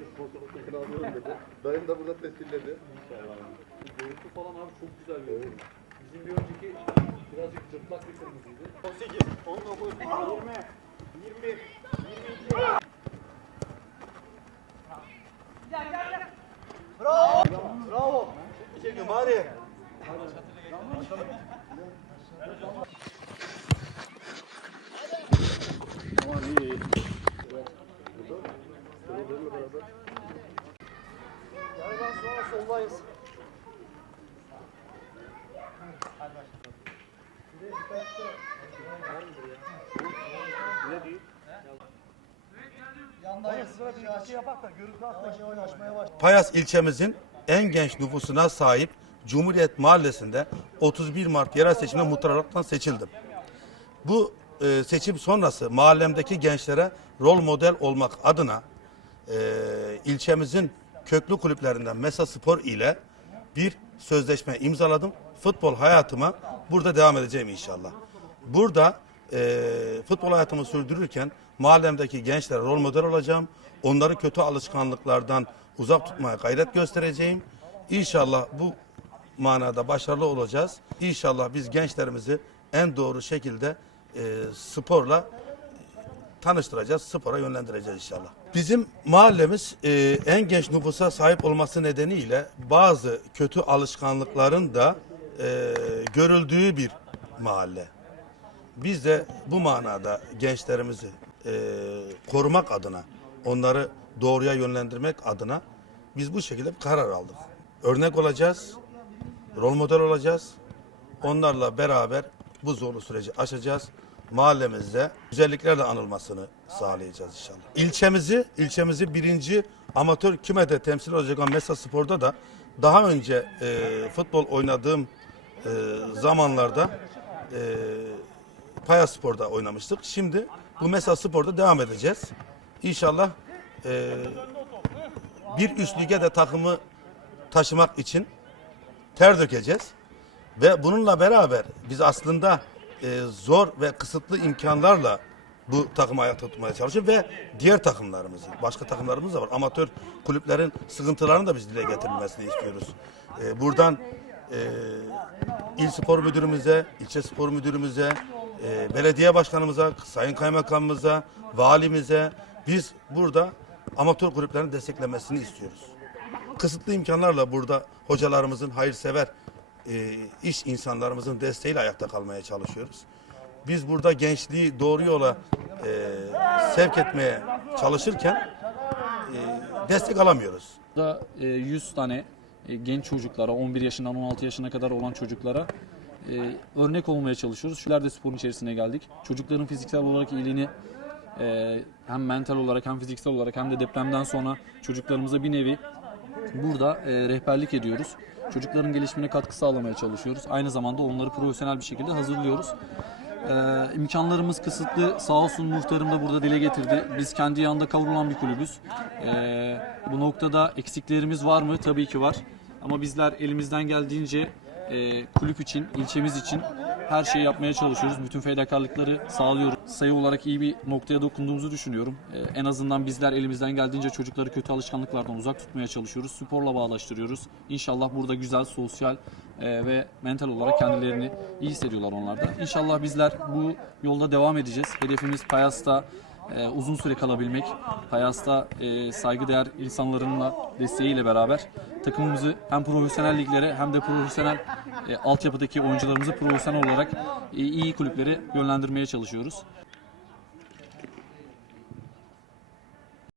de sponsorluk tekini alıyorum dedi. Dayım da burada tescilledi. Görüntü falan abi çok güzel görünüyor. Bizim bir önceki birazcık cırtlak bir kırmızıydı. 18, 19, 20, 21, 22. Bravo. Bravo. Çekin bari. Yarıdan sonra soldayız. Yandayız. Bir şey yapak da görüntü yavaş yavaş açmaya baş. Payas ilçemizin en genç nüfusuna sahip Cumhuriyet Mahallesi'nde 31 Mart yerel seçimde muhtarlıktan seçildim. Bu e, seçim sonrası mahallemdeki gençlere rol model olmak adına e, ilçemizin köklü kulüplerinden Mesa Spor ile bir sözleşme imzaladım. Futbol hayatıma burada devam edeceğim inşallah. Burada e, futbol hayatımı sürdürürken mahallemdeki gençlere rol model olacağım. Onları kötü alışkanlıklardan uzak tutmaya gayret göstereceğim. İnşallah bu manada başarılı olacağız. İnşallah biz gençlerimizi en doğru şekilde e, sporla tanıştıracağız, spora yönlendireceğiz inşallah. Bizim mahallemiz e, en genç nüfusa sahip olması nedeniyle bazı kötü alışkanlıkların da e, görüldüğü bir mahalle. Biz de bu manada gençlerimizi e, korumak adına, onları doğruya yönlendirmek adına biz bu şekilde bir karar aldık. Örnek olacağız, rol model olacağız. Onlarla beraber bu zorlu süreci aşacağız. Mahallemizde güzelliklerle anılmasını sağlayacağız inşallah. İlçemizi, ilçemizi birinci amatör kümede temsil olacak olan Mesa Spor'da da daha önce e, futbol oynadığım e, zamanlarda e, Paya Spor'da oynamıştık. Şimdi bu Mesa Spor'da devam edeceğiz. İnşallah e, bir üst lige de takımı taşımak için ter dökeceğiz. Ve bununla beraber biz aslında e, zor ve kısıtlı imkanlarla bu takımı ayakta tutmaya çalışıyoruz ve diğer takımlarımızı, başka takımlarımız da var. Amatör kulüplerin sıkıntılarını da biz dile getirilmesini istiyoruz. E, buradan e, il spor müdürümüze, ilçe spor müdürümüze, e, belediye başkanımıza, sayın kaymakamımıza, valimize biz burada amatör kulüplerin desteklemesini istiyoruz kısıtlı imkanlarla burada hocalarımızın hayırsever e, iş insanlarımızın desteğiyle ayakta kalmaya çalışıyoruz. Biz burada gençliği doğru yola e, sevk etmeye çalışırken e, destek alamıyoruz. Da e, 100 tane e, genç çocuklara, 11 yaşından 16 yaşına kadar olan çocuklara e, örnek olmaya çalışıyoruz. Şuler de sporun içerisine geldik. Çocukların fiziksel olarak iyiliğini e, hem mental olarak hem fiziksel olarak hem de depremden sonra çocuklarımıza bir nevi burada e, rehberlik ediyoruz. Çocukların gelişimine katkı sağlamaya çalışıyoruz. Aynı zamanda onları profesyonel bir şekilde hazırlıyoruz. Ee, imkanlarımız kısıtlı. Sağ olsun muhtarım da burada dile getirdi. Biz kendi yanında kavrulan bir kulübüz. Ee, bu noktada eksiklerimiz var mı? Tabii ki var. Ama bizler elimizden geldiğince e, kulüp için, ilçemiz için her şeyi yapmaya çalışıyoruz. Bütün fedakarlıkları sağlıyoruz. Sayı olarak iyi bir noktaya dokunduğumuzu düşünüyorum. Ee, en azından bizler elimizden geldiğince çocukları kötü alışkanlıklardan uzak tutmaya çalışıyoruz. Sporla bağlaştırıyoruz. İnşallah burada güzel, sosyal e, ve mental olarak kendilerini iyi hissediyorlar onlar da. İnşallah bizler bu yolda devam edeceğiz. Hedefimiz Payas'ta e, uzun süre kalabilmek. Payas'ta e, saygıdeğer insanlarınla desteğiyle beraber takımımızı hem profesyonel liglere hem de profesyonel e, altyapıdaki oyuncularımızı profesyonel olarak e, iyi kulüplere yönlendirmeye çalışıyoruz.